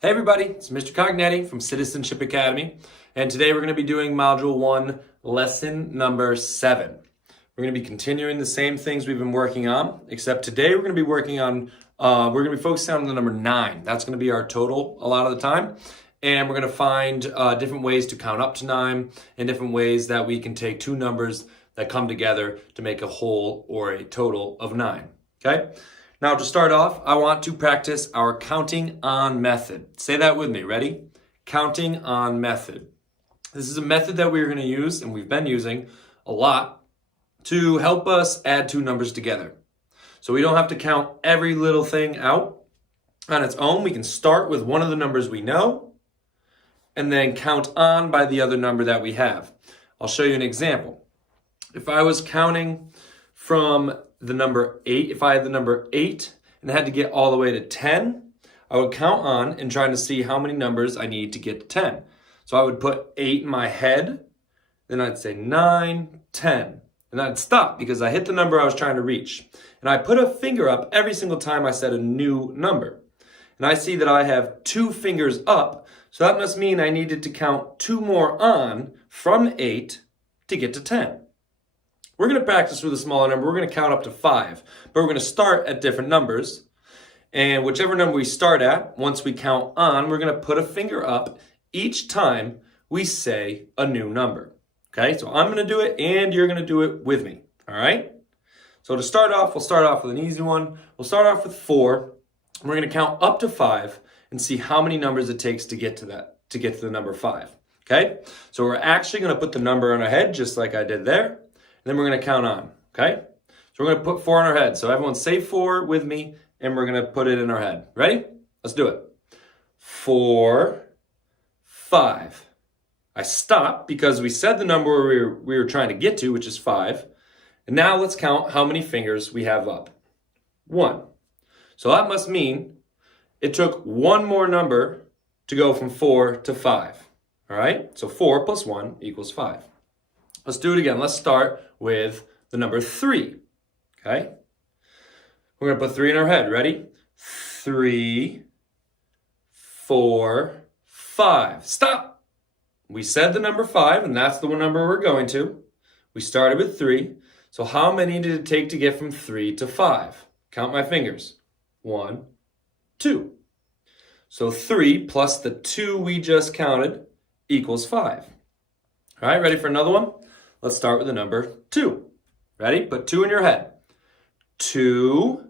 Hey everybody, it's Mr. Cognetti from Citizenship Academy, and today we're going to be doing Module 1, Lesson number 7. We're going to be continuing the same things we've been working on, except today we're going to be working on, we're going to be focusing on the number 9. That's going to be our total a lot of the time, and we're going to find different ways to count up to 9 and different ways that we can take two numbers that come together to make a whole or a total of 9, okay? Now to start off, I want to practice our counting on method. Say that with me, ready? Counting on method. This is a method that we're going to use, and we've been using a lot, to help us add two numbers together. So we don't have to count every little thing out on its own. We can start with one of the numbers we know, and then count on by the other number that we have. I'll show you an example. If I was counting from the number 8, if I had the number 8 and I had to get all the way to 10, I would count on and try to see how many numbers I need to get to 10. So I would put 8 in my head, then I'd say 9, 10, and I'd stop because I hit the number I was trying to reach. And I put a finger up every single time I said a new number. And I see that I have 2 fingers up, so that must mean I needed to count 2 more on from 8 to get to 10. We're going to practice with a smaller number. We're going to count up to 5, but we're going to start at different numbers. And whichever number we start at, once we count on, we're going to put a finger up each time we say a new number. Okay, so I'm going to do it and you're going to do it with me. All right? So to start off, we'll start off with an easy one. We'll start off with 4. We're going to count up to 5 and see how many numbers it takes to get to that, to get to the number 5. Okay, so we're actually going to put the number on our head just like I did there. Then we're going to count on, okay? So we're going to put 4 in our head. So everyone say 4 with me, and we're going to put it in our head. Ready? Let's do it. 4, 5. I stopped because we said the number we were trying to get to, which is 5. And now let's count how many fingers we have up. 1. So that must mean it took one more number to go from 4 to 5. All right? So 4 plus 1 equals 5. Let's do it again. Let's start with the number 3, okay? We're going to put 3 in our head. Ready? 3, 4, 5. Stop! We said the number 5, and that's the one number we're going to. We started with 3. So how many did it take to get from 3 to 5? Count my fingers. 1, 2. So 3 plus the 2 we just counted equals 5. All right, ready for another one? Let's start with the number 2. Ready? Put 2 in your head. 2,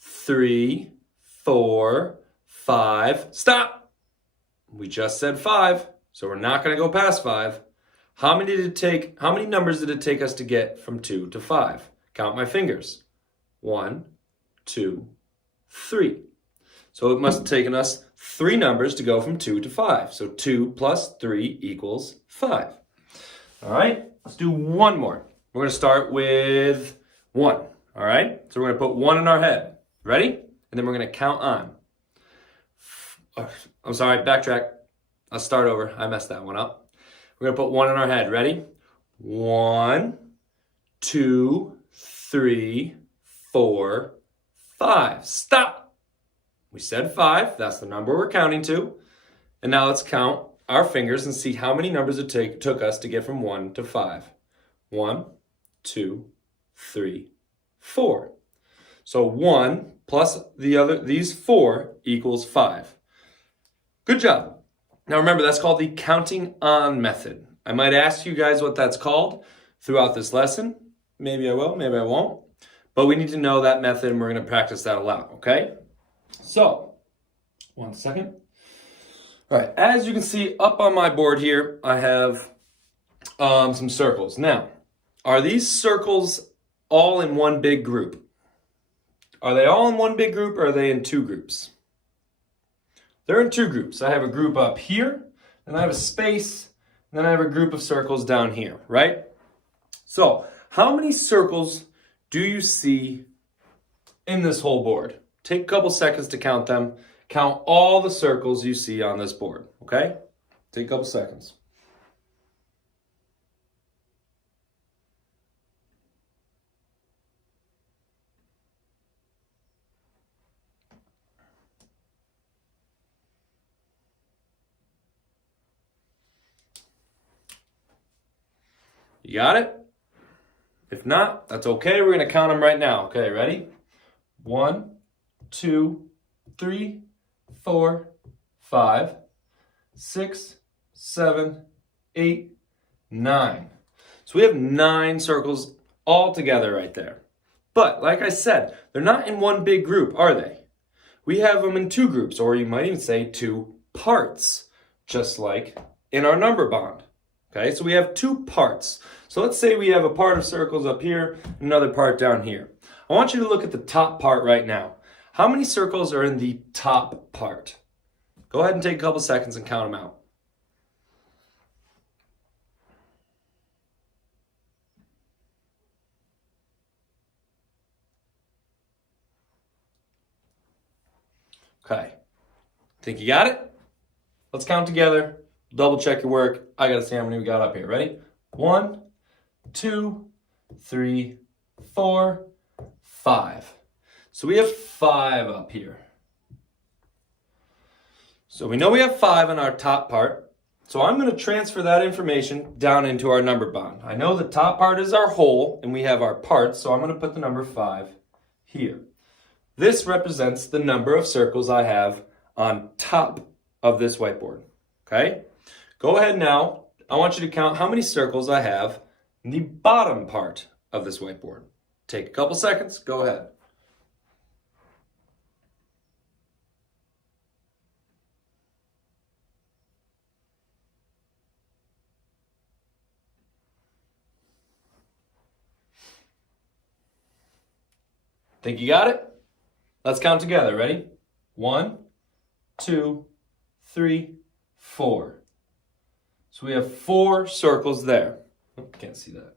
3, 4, 5. Stop! We just said 5, so we're not going to go past 5. How many numbers did it take us to get from 2 to 5? Count my fingers. 1, 2, 3. So it must have taken us 3 numbers to go from 2 to 5. So 2 plus 3 equals 5. All right, let's do one more. We're going to start with 1. All right, so we're going to put 1 in our head. Ready? And then we're going to count on. I'm sorry, backtrack. Let's start over. I messed that one up. We're going to put 1 in our head. Ready? 1, 2, 3, 4, 5. Stop! We said 5. That's the number we're counting to. And now let's count our fingers and see how many numbers it took us to get from 1 to 5. 1, 2, 3, 4. So 1 plus these 4 equals 5. Good job. Now remember, that's called the counting on method. I might ask you guys what that's called throughout this lesson. Maybe I will, maybe I won't. But we need to know that method and we're going to practice that a lot, okay? So, one second. All right, as you can see up on my board here, I have some circles. Now, are these circles all in one big group? Are they all in one big group or are they in 2 groups? They're in 2 groups. I have a group up here, and I have a space, and then I have a group of circles down here, right? So, how many circles do you see in this whole board? Take a couple seconds to count them. Count all the circles you see on this board, okay? Take a couple seconds. You got it? If not, that's okay. We're going to count them right now. Okay, ready? 1, 2, 3, 4, 5, 6, 7, 8, 9. So we have 9 circles all together right there. But like I said, they're not in one big group, are they? We have them in 2 groups, or you might even say 2 parts, just like in our number bond. Okay, so we have 2 parts. So let's say we have a part of circles up here, another part down here. I want you to look at the top part right now. How many circles are in the top part? Go ahead and take a couple seconds and count them out. Okay, think you got it? Let's count together. Double check your work. I gotta see how many we got up here. Ready? 1, 2, 3, 4, 5. So we have 5 up here. So we know we have 5 in our top part. So I'm going to transfer that information down into our number bond. I know the top part is our whole and we have our parts, so I'm going to put the number 5 here. This represents the number of circles I have on top of this whiteboard. Okay? Go ahead now. I want you to count how many circles I have in the bottom part of this whiteboard. Take a couple seconds. Go ahead. Think you got it? Let's count together. Ready? 1, 2, 3, 4. So we have 4 circles there. Oh, can't see that.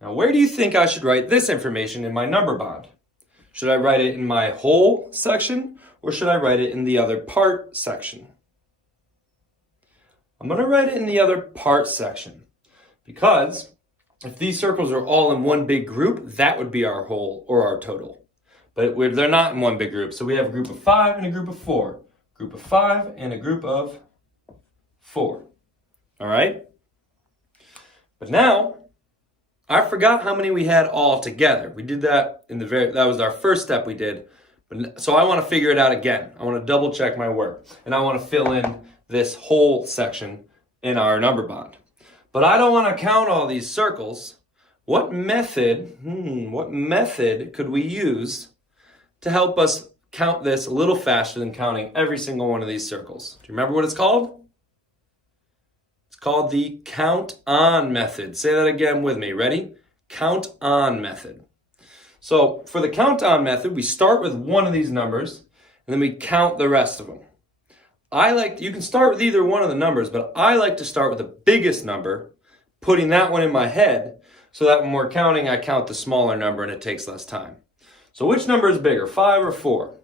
Now, where do you think I should write this information in my number bond? Should I write it in my whole section or should I write it in the other part section? I'm going to write it in the other part section because if these circles are all in one big group, that would be our whole or our total. But they're not in one big group. So we have a group of 5 and a group of 4. Group of 5 and a group of 4. All right? But now, I forgot how many we had all together. We did that that was our first step we did. So I want to figure it out again. I want to double check my work. And I want to fill in this whole section in our number bond. But I don't want to count all these circles. What method could we use to help us count this a little faster than counting every single one of these circles? Do you remember what it's called? It's called the count on method. Say that again with me. Ready? Count on method. So for the count on method, we start with one of these numbers and then we count the rest of them. You can start with either one of the numbers, but I like to start with the biggest number, putting that one in my head so that when we're counting, I count the smaller number and it takes less time. So which number is bigger, 5 or 4?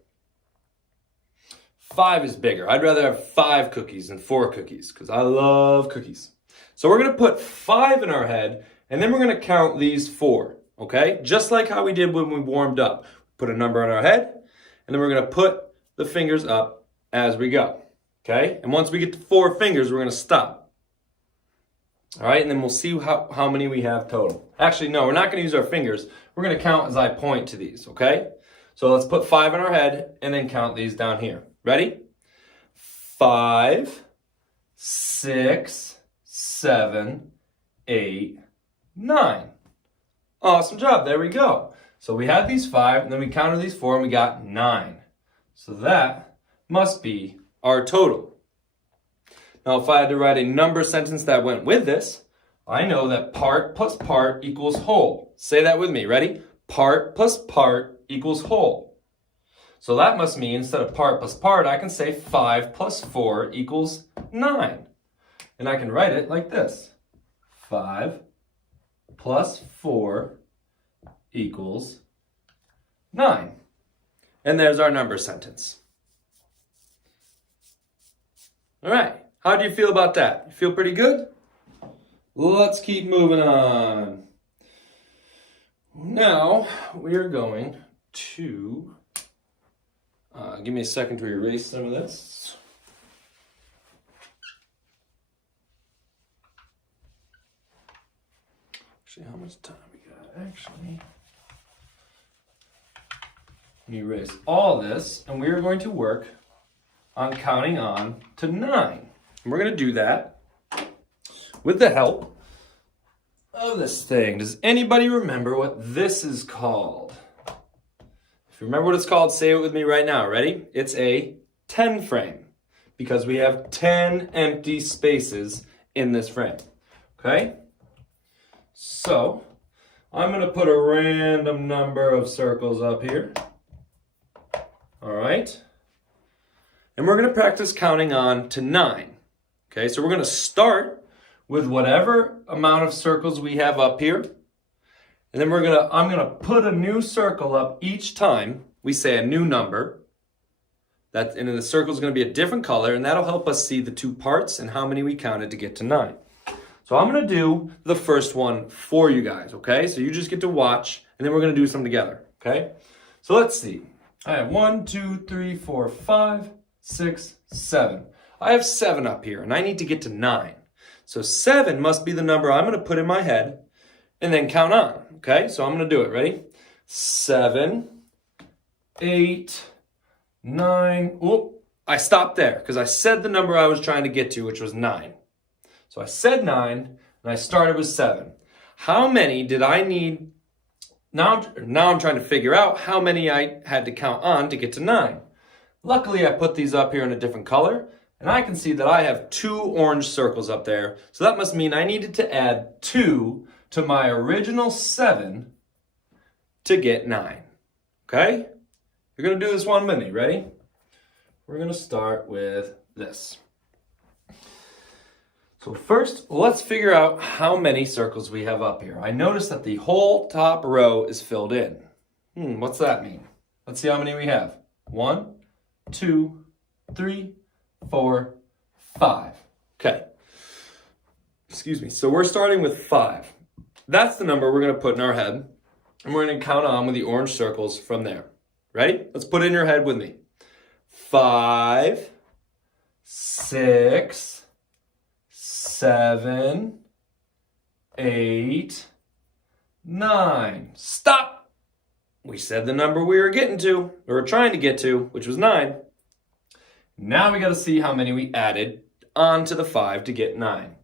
5 is bigger. I'd rather have 5 cookies than 4 cookies because I love cookies. So we're going to put 5 in our head and then we're going to count these 4, okay? Just like how we did when we warmed up. Put a number in our head and then we're going to put the fingers up as we go, okay? And once we get to 4 fingers, we're going to stop. All right, and then we'll see how many we have total. Actually, no, we're not going to use our fingers. We're going to count as I point to these, okay? So let's put 5 in our head and then count these down here. Ready? 5, 6, 7, 8, 9. Awesome job. There we go. So we had these 5, and then we counted these 4, and we got 9. So that must be our total. Now, if I had to write a number sentence that went with this, I know that part plus part equals whole. Say that with me. Ready? Part plus part equals whole. So that must mean instead of part plus part, I can say 5 plus 4 equals 9. And I can write it like this. 5 plus 4 equals 9. And there's our number sentence. All right. How do you feel about that? You feel pretty good? Let's keep moving on. Now, we are going to... give me a second to erase some of this. Actually, how much time we got? Actually, let me erase all this, and we are going to work on counting on to 9. And we're going to do that with the help of this thing. Does anybody remember what this is called? If you remember what it's called, say it with me right now. Ready? It's a 10 frame because we have 10 empty spaces in this frame. Okay? So, I'm going to put a random number of circles up here. All right? And we're going to practice counting on to 9. Okay, so we're going to start with whatever amount of circles we have up here. And then I'm going to put a new circle up each time we say a new number. And then the circle is going to be a different color, and that'll help us see the two parts and how many we counted to get to 9. So I'm going to do the first one for you guys, okay? So you just get to watch, and then we're going to do some together, okay? So let's see. I have 1, 2, 3, 4, 5, 6, 7. I have 7 up here, and I need to get to 9. So 7 must be the number I'm going to put in my head and then count on, okay? So I'm going to do it. Ready? 7, 8, 9. Oh, I stopped there because I said the number I was trying to get to, which was 9. So I said 9, and I started with 7. How many did I need? Now I'm trying to figure out how many I had to count on to get to 9. Luckily, I put these up here in a different color, and I can see that I have 2 orange circles up there. So that must mean I needed to add 2 to my original 7 to get 9. Okay? You're going to do this one with me. Ready? We're going to start with this. So first, let's figure out how many circles we have up here. I notice that the whole top row is filled in. What's that mean? Let's see how many we have. 1, 2, 3, 4, 5. Okay. Excuse me. So we're starting with 5. That's the number we're going to put in our head, and we're going to count on with the orange circles from there. Ready? Let's put it in your head with me. 5, 6, 7, 8, 9. Stop! We said the number we were getting to, or trying to get to, which was 9. Now we got to see how many we added onto the 5 to get 9.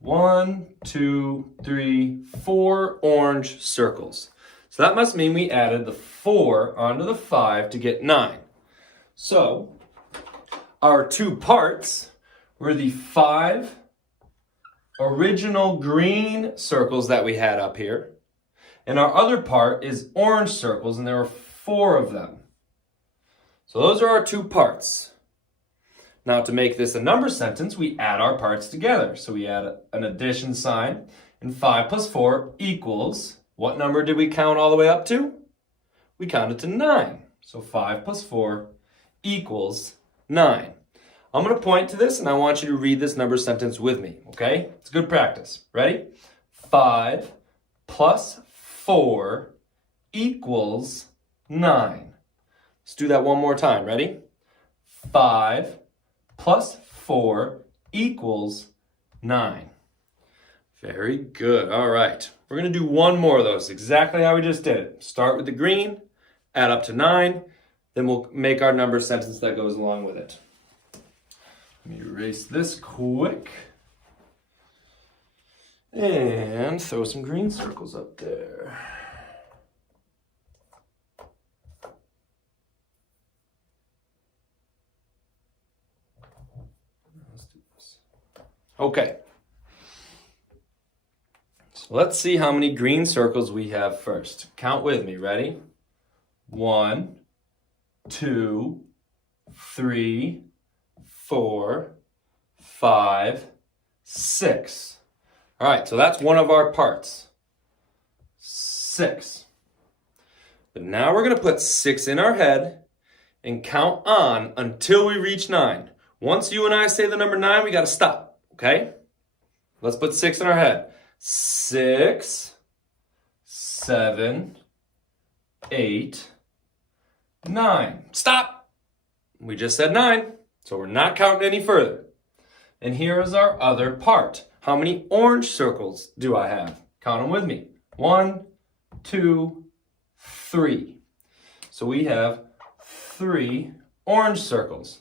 1, 2, 3, 4 orange circles. So that must mean we added the 4 onto the 5 to get 9. So our two parts were the 5 original green circles that we had up here. And our other part is orange circles, and there were 4 of them. So those are our two parts. Now to make this a number sentence, we add our parts together. So we add an addition sign, and 5 plus 4 equals, what number did we count all the way up to? We counted to 9. So 5 plus 4 equals 9. I'm going to point to this, and I want you to read this number sentence with me, okay? It's good practice. Ready? 5 plus 4 equals 9. Let's do that one more time. Ready? 5 plus 4 equals 9. Very good. All right. We're going to do one more of those, exactly how we just did it. Start with the green, add up to 9, then we'll make our number sentence that goes along with it. Let me erase this quick. And throw some green circles up there. Let's do this. Okay. So let's see how many green circles we have first. Count with me. Ready? 1, 2, 3, 4, 5, 6. All right, so that's one of our parts. 6. But now we're going to put 6 in our head and count on until we reach 9. Once you and I say the number 9, we got to stop, okay? Let's put 6 in our head. 6, 7, 8, 9. Stop! We just said 9. So we're not counting any further. And here is our other part. How many orange circles do I have? Count them with me. 1, 2, 3. So we have 3 orange circles.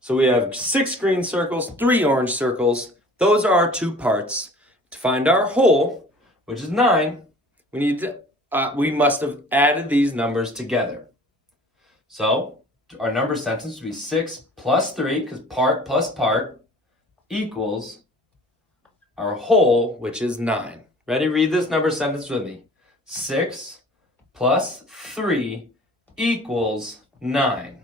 So we have 6 green circles, 3 orange circles. Those are our 2 parts. To find our whole, which is 9, we must have added these numbers together. So our number sentence would be 6 plus 3, because part plus part, equals our whole, which is 9. Ready? Read this number sentence with me. 6 plus 3 equals 9.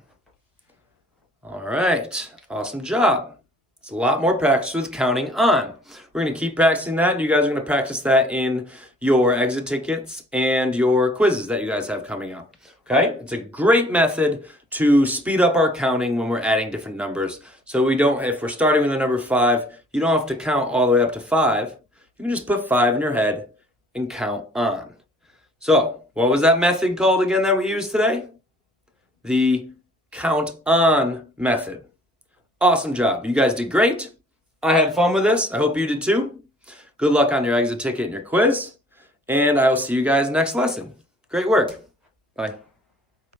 All right, awesome job. It's a lot more practice with counting on. We're going to keep practicing that, and you guys are going to practice that in your exit tickets and your quizzes that you guys have coming up. Okay? It's a great method to speed up our counting when we're adding different numbers. So if we're starting with the number 5, you don't have to count all the way up to 5. You can just put 5 in your head and count on. So, what was that method called again that we used today? The count on method. Awesome job. You guys did great. I had fun with this. I hope you did too. Good luck on your exit ticket and your quiz. And I will see you guys next lesson. Great work. Bye.